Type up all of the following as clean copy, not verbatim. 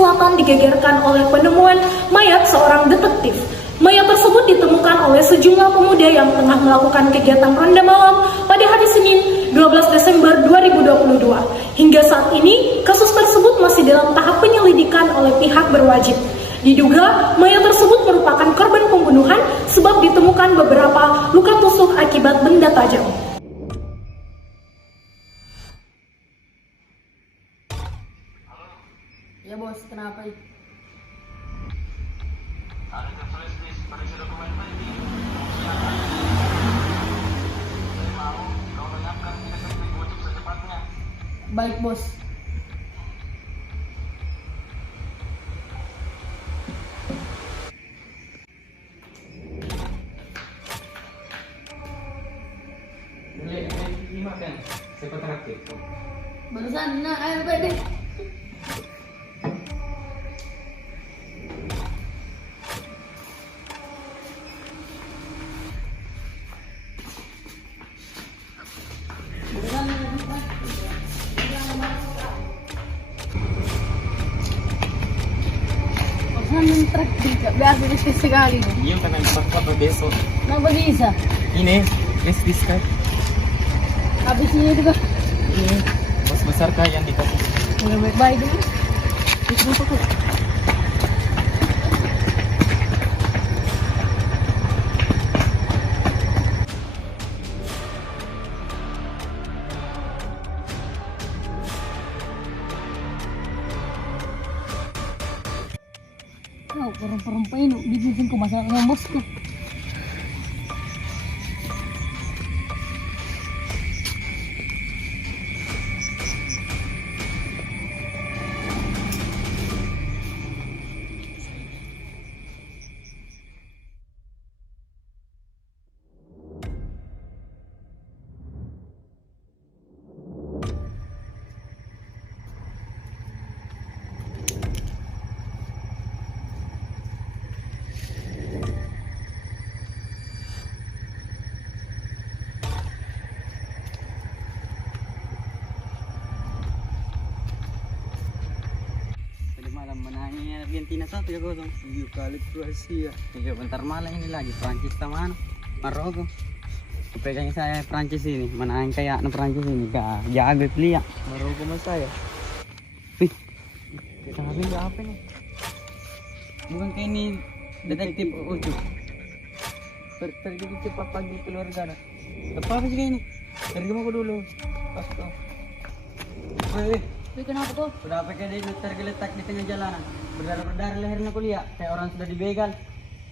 Selatan digegerkan oleh penemuan mayat seorang detektif. Mayat tersebut ditemukan oleh sejumlah pemuda yang tengah melakukan kegiatan ronda malam pada hari Senin 12 Desember 2022. Hingga saat ini, kasus tersebut masih dalam tahap penyelidikan oleh pihak berwajib. Diduga, mayat tersebut merupakan korban pembunuhan sebab ditemukan beberapa luka tusuk akibat benda tajam. Ya bos, kenapa? Ada flash disk berisi dokumen penting. Saya mau kau menyiapkan detektif wajib secepatnya. Baik bos. Boleh dimakan. Siapa terakhir? Barusan, nah ayo deh. Barusan truk biasa bisa sekali. Iya, karena foto besok. Kenapa bisa? Ini flash disk kan? Habis ini juga. Ini bos besar kah yang dikasih? Udah baik-baik dulu. Itu tuh. Kau perempuan ini bikin ku masalah dengan bosku. Malam menangnya Argentina 1-0. Iya kali Kroasia. Iya bentar malam ini lagi Prancis sama Maroko. Pegangnya saya Prancis ini, menang kayak Prancis ini gak jago lihat. Maroko sama saya. Wih, kita ngambil apa nih? Bukan kayak ini detektif Ucup. Terjadi cepat pagi keluarga. Apa sih kayak ini? Dari rumahku dulu. Pas tuh. Wih. Tapi kenapa tuh? Udah pakai dia tergeletak di tengah jalanan. Berdarah-berdarah lehernya kuliah. Kayak orang sudah dibegal.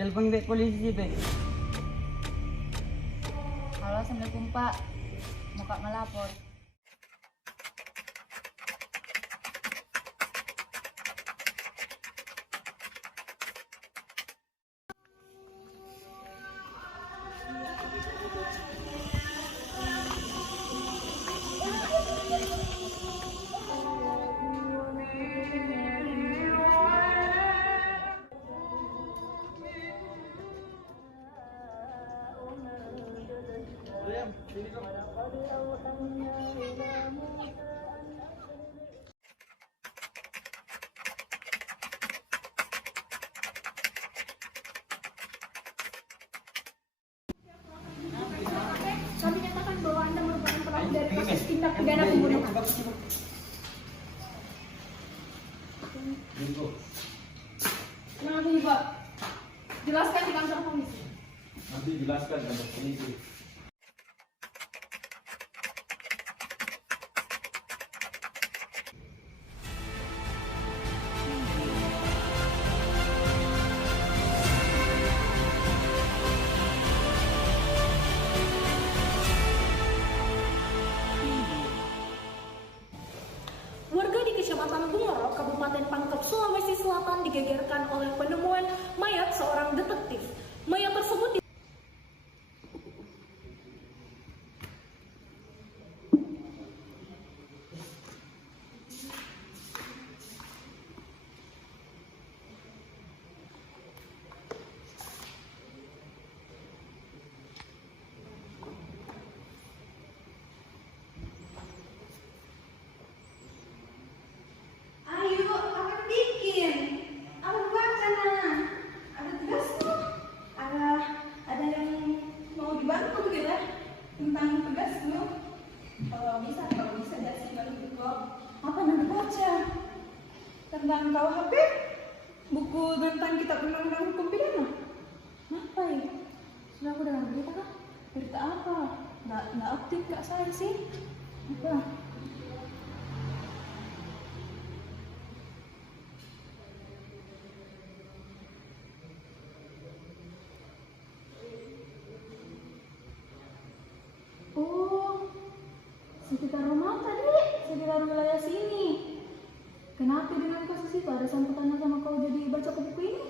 Telepon ke polisi itu. Halo, Assalamualaikum Pak. Mau Kak melapor. Kami nyatakan bahwa Anda merupakan pelaku dari kasus tindak pidana pembunuhan. Kenapa sih Pak? Jelaskan di kantor polisi. Nanti jelaskan pada polisi. Warga di Kecamatan Bungoro, Kabupaten Pangkep, Sulawesi Selatan digegerkan oleh penemuan mayat seorang detektif. Mayat tersebut Ayo, akan dikit. tentang KUHP, buku tentang kitab undang-undang hukum pidana. Ngapain? Sudah aku dengar berita kah? Berita apa? Nggak aktif kak saya sih. Apa? Oh, sekitar rumah tadi, sekitar wilayah sini. Kenapa dengan kasus itu ada sambutannya sama kau jadi baca buku ini?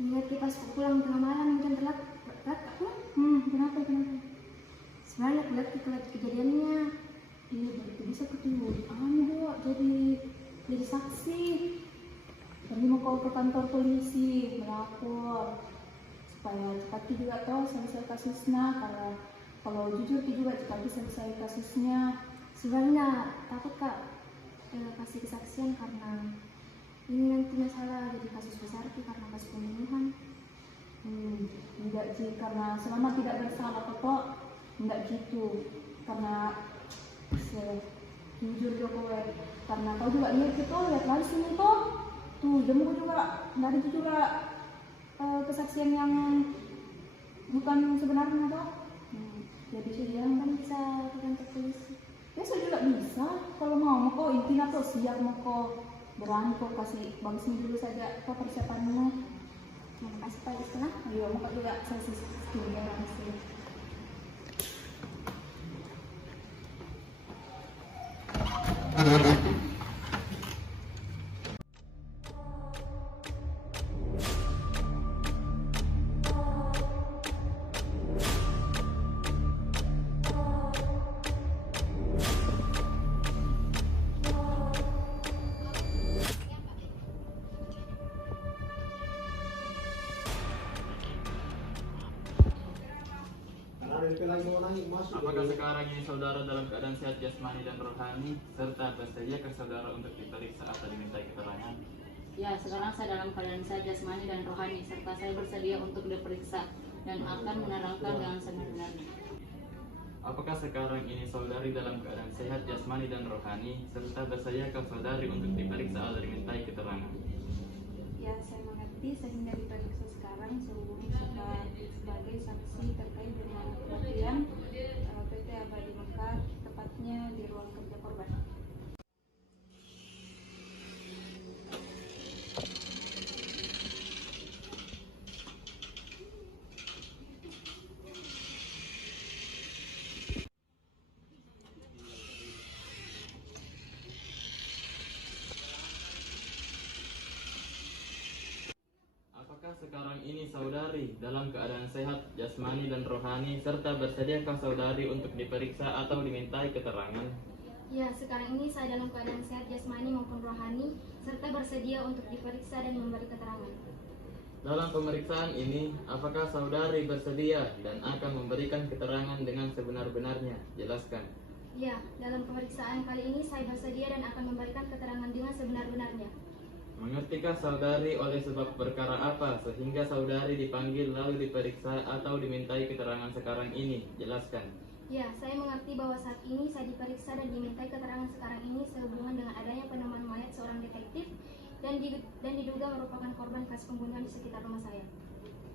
Ingat pas pulang tengah malam mungkin telat aku. Kenapa? Sebenarnya aku lihat kejadiannya. Iya, berarti bisa ketemu. Jadi saksi. Tadi mau kau ke kantor polisi melapor supaya cepat juga tahu selesai kasusnya. Kalau jujur juga cepat selesai kasusnya. Sebenarnya takut kak kasih kesaksian karena ini nanti masalah jadi kasus besar karena kasus pembunuhan. Enggak sih, karena selama tidak bersalah kok enggak gitu. Karena jujur Jokowi, karena kau juga lihat lari sini tuh jemu juga dari juga kesaksian yang bukan sebenarnya toh. Jadi sudah kan bisa ke kantor polisi. Ya saya juga bisa, kalau mau kok intinya tuh siap mau kok berani kok kasih bangsnya dulu saja kok persiapannya. Terima kasih Pak Isna. Iya, mau juga saya sih langsung. Apakah sekarang ini saudara dalam keadaan sehat jasmani dan rohani, serta bersediakah saudara untuk diperiksa atau dimintai keterangan? Ya, sekarang saya dalam keadaan sehat jasmani dan rohani, serta saya bersedia untuk diperiksa dan akan menerangkan dengan sebenarnya. Apakah sekarang ini saudari dalam keadaan sehat jasmani dan rohani, serta bersediakah saudari untuk diperiksa atau dimintai keterangan? Ya, saya mengerti sehingga diperiksa sekarang sebagai saksi terkait dengan kematian PT Abadi Mekar, tepatnya di ruang kerja korban. Apakah sekarang ini saudari dalam keadaan sehat jasmani dan rohani, serta bersediakah saudari untuk diperiksa atau dimintai keterangan? Ya, sekarang ini saya dalam keadaan sehat jasmani maupun rohani, serta bersedia untuk diperiksa dan memberi keterangan. Dalam pemeriksaan ini, apakah saudari bersedia dan akan memberikan keterangan dengan sebenar-benarnya? Jelaskan. Ya, dalam pemeriksaan kali ini saya bersedia dan akan memberikan keterangan dengan sebenar-benarnya. Mengertikah saudari oleh sebab perkara apa sehingga saudari dipanggil lalu diperiksa atau dimintai keterangan sekarang ini? Jelaskan. Ya, saya mengerti bahwa saat ini saya diperiksa dan dimintai keterangan sekarang ini sehubungan dengan adanya penemuan mayat seorang detektif dan diduga merupakan korban kasus pembunuhan di sekitar rumah saya.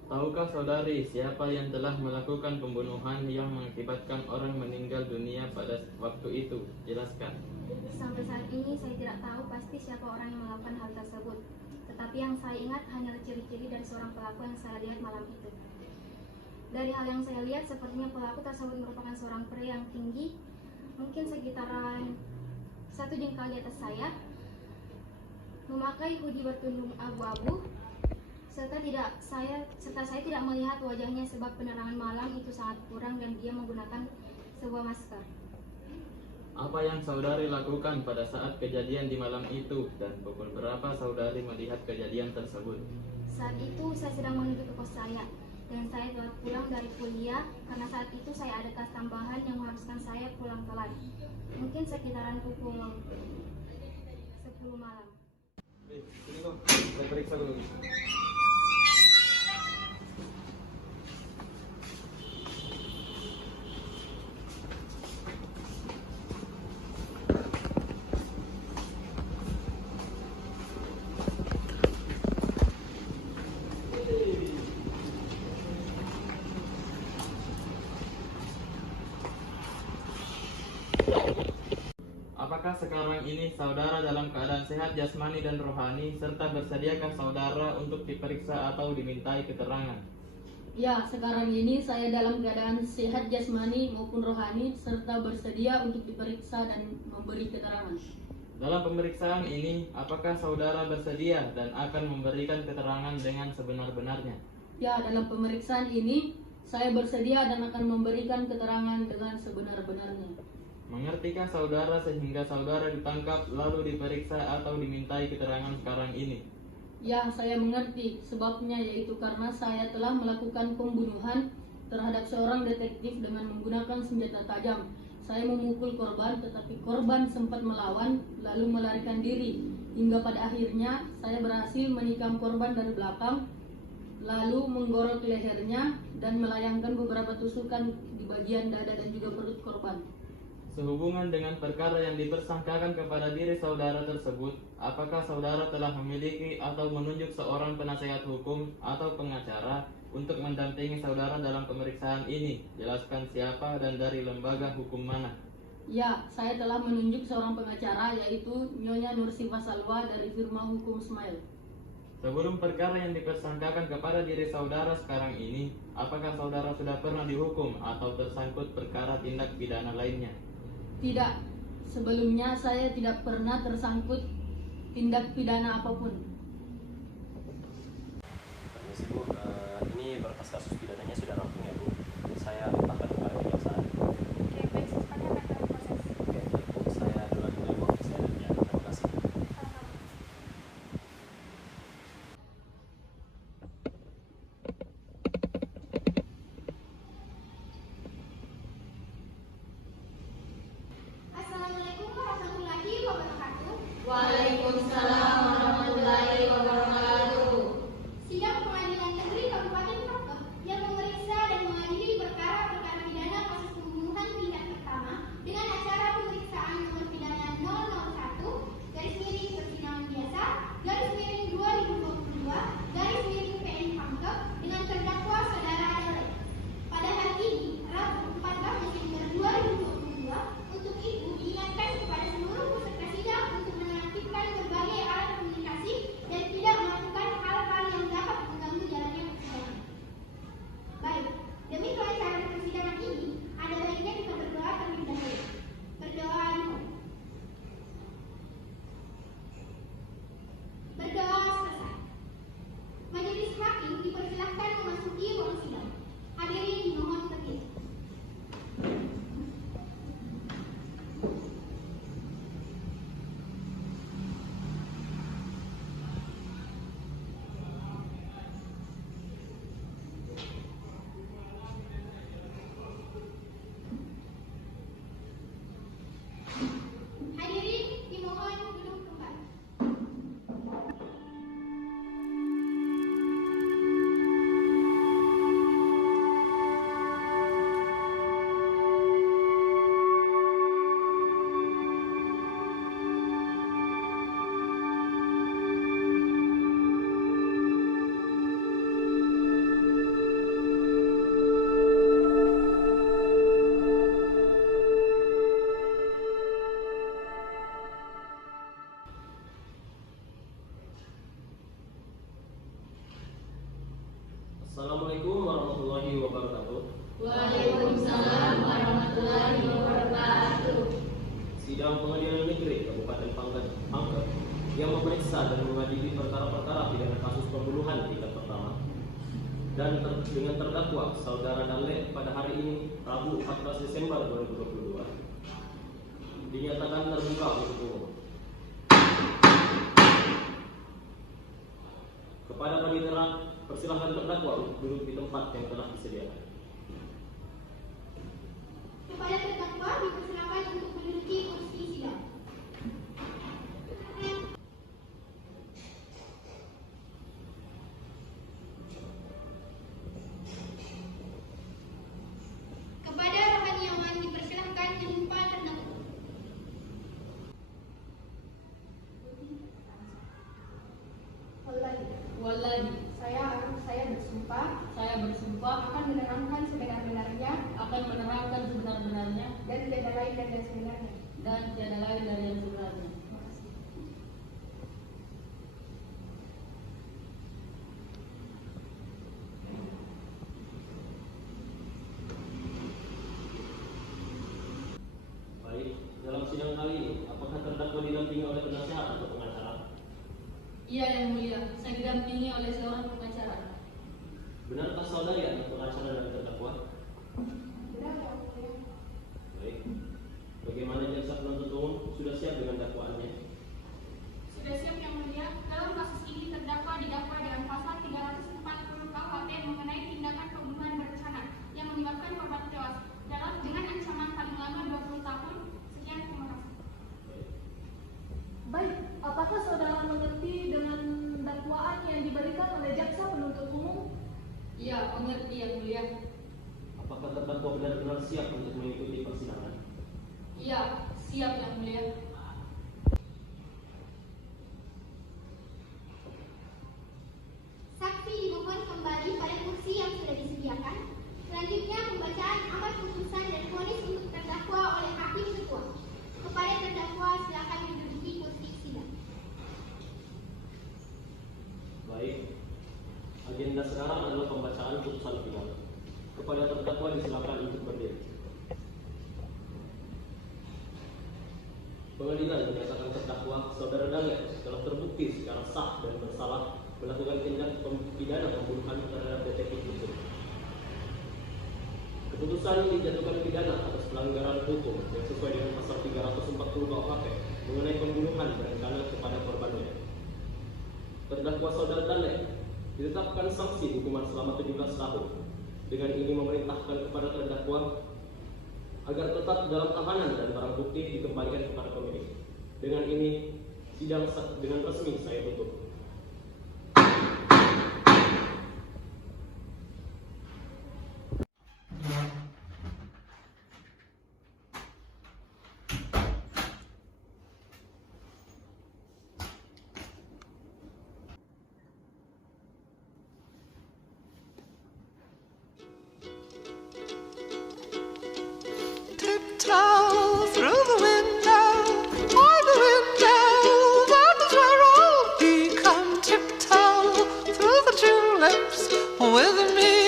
Tahukah saudari siapa yang telah melakukan pembunuhan yang mengakibatkan orang meninggal dunia pada waktu itu? Jelaskan. Sampai saat ini saya tidak tahu pasti siapa orang yang melakukan hal tersebut. Tetapi yang saya ingat hanyalah ciri-ciri dari seorang pelaku yang saya lihat malam itu. Dari hal yang saya lihat, sepertinya pelaku tersebut merupakan seorang pria yang tinggi, mungkin sekitaran 1 jengkal di atas saya, memakai hoodie bertundung abu-abu, serta saya tidak melihat wajahnya sebab penerangan malam itu sangat kurang dan dia menggunakan sebuah masker. Apa yang saudari lakukan pada saat kejadian di malam itu dan pukul berapa saudari melihat kejadian tersebut? Saat itu saya sedang menuju ke kos saya dan saya telah pulang dari kuliah karena saat itu saya ada kelas tambahan yang mengharuskan saya pulang telat. Mungkin sekitaran pukul 10 malam. Sini kok, saya periksa dulu. sekarang ini saudara dalam keadaan sehat jasmani dan rohani, serta bersediakah saudara untuk diperiksa atau dimintai keterangan? Ya, sekarang ini saya dalam keadaan sehat jasmani maupun rohani, serta bersedia untuk diperiksa dan memberi keterangan. Dalam pemeriksaan ini, apakah saudara bersedia dan akan memberikan keterangan dengan sebenar-benarnya? Ya, dalam pemeriksaan ini saya bersedia dan akan memberikan keterangan dengan sebenar-benarnya. Mengertikah saudara sehingga saudara ditangkap lalu diperiksa atau dimintai keterangan sekarang ini? Ya, saya mengerti. Sebabnya yaitu karena saya telah melakukan pembunuhan terhadap seorang detektif dengan menggunakan senjata tajam. Saya memukul korban, tetapi korban sempat melawan lalu melarikan diri. Hingga pada akhirnya saya berhasil menikam korban dari belakang, lalu menggorok lehernya dan melayangkan beberapa tusukan di bagian dada dan juga perut korban. Sehubungan dengan perkara yang dipersangkakan kepada diri saudara tersebut, apakah saudara telah memiliki atau menunjuk seorang penasehat hukum atau pengacara untuk mendampingi saudara dalam pemeriksaan ini? Jelaskan siapa dan dari lembaga hukum mana? Ya, saya telah menunjuk seorang pengacara, yaitu Nyonya Nursifa Salwa dari firma Hukum Smile. Sebelum perkara yang dipersangkakan kepada diri saudara sekarang ini, apakah saudara sudah pernah dihukum atau tersangkut perkara tindak pidana lainnya? Tidak, sebelumnya saya tidak pernah tersangkut tindak pidana apapun. Permisi Bu, ini berkas kasus pidananya sudah rampung ya Bu. Saya limpahkan kepada kejaksaan. Oke, baik, secepatnya akan kami proses. Oke, Bu, saya duluan dulu Bu. Saya dan terima kasih. Sama-sama. Assalamualaikum warahmatullahi wabarakatuh. Waalaikumsalam warahmatullahi wabarakatuh. Sidang Pengadilan Negeri Kabupaten Purwokerto yang memeriksa dan mengadili perkara-perkara pidana kasus pembunuhan tingkat pertama dengan acara pemeriksaan nomor pidana 001 garis miring persidangan biasa garis miring 2022 garis miring PN Pangkep dengan terdakwa saudara Dale. Pada hari ini, Rabu 14 Desember 2022, untuk itu diingatkan kepada seluruh peserta sidang untuk mengaktifkan berbagai alat komunikasi dan tidak melakukan hal-hal yang dapat mengganggu jalannya persidangan. Baik, demi kelancaran persidangan ini, ada baiknya kita berdoa terlebih dahulu. Berdoa dimulai. Berdoa selesai. Majelis hakim dipersilahkan memasuki ruang sidang. Hadirin dimohon berdiri. Hadirin dimohon duduk kembali. Assalamualaikum warahmatullahi wabarakatuh. Waalaikumsalam warahmatullahi wabarakatuh. Sidang Pengadilan Negeri Kabupaten Pangkep yang memeriksa dan mengadili perkara-perkara pidana kasus pembunuhan tingkat pertama dan dengan terdakwa saudara Dale pada hari ini Rabu 14 Desember 2022 dinyatakan terbuka untuk umum. Kepada panitera, persilahkan terdakwa untuk duduk di tempat yang telah disediakan. Kepada terdakwa dipersilakan untuk menduduki kursi sidang. Kepada rohaniawan dipersilakan menyumpah terdakwa. Wallahi, Saya bersumpah saya bersumpah akan menerangkan sebenar-benarnya akan menerangkan sebenar-benarnya dan tidak lain dan sebenarnya. dan tiada lain dari yang sebenarnya. Baik, dalam sidang kali ini, apakah terdakwa didampingi oleh penasehat atau pengacara? Iya yang mulia, saya didampingi oleh seorang pengacara. Benarkah saudari anak pengacara dari terdakwa? Baik. Bagaimana jaksa penuntut umum sudah siap dengan dakwaannya? Sudah siap yang mulia. Dalam kasus ini terdakwa didakwa dengan pasal 340 KUHP mengenai tindakan pembunuhan berencana yang menyebabkan korban tewas dengan ancaman paling lama 20 tahun. Sekian, terima kasih. Baik, apakah saudara mengerti dengan dakwaan yang diberikan oleh jaksa penuntut umum? Iya, mengerti yang mulia. Apakah terdakwa benar-benar siap untuk mengikuti persidangan? Iya, siap yang mulia. Saksi dimohon kembali pada kursi yang sudah disediakan. Selanjutnya pembacaan amar putusan dan vonis untuk terdakwa oleh hakim ketua. Kepada terdakwa silakan menduduki kursi sidang. Baik. Agenda sekarang adalah pembacaan putusan final. Kepada terdakwa disilakan untuk berdiri. Pengadilan menyatakan terdakwa saudara Dale telah terbukti secara sah dan bersalah melakukan tindak pidana pembunuhan terhadap detektif itu. Keputusan dijatuhkan pidana atas pelanggaran hukum yang sesuai dengan pasal 340 KUHP mengenai pembunuhan berencana kepada korbannya. Terdakwa saudara Dale ditetapkan sanksi hukuman selama 17 tahun. Dengan ini memerintahkan kepada terdakwa agar tetap dalam tahanan dan barang bukti dikembalikan kepada pemilik. Dengan ini, sidang dengan resmi saya tutup. Tiptoe through the window, by the window, that is where I'll be. Come tiptoe through the tulips with me.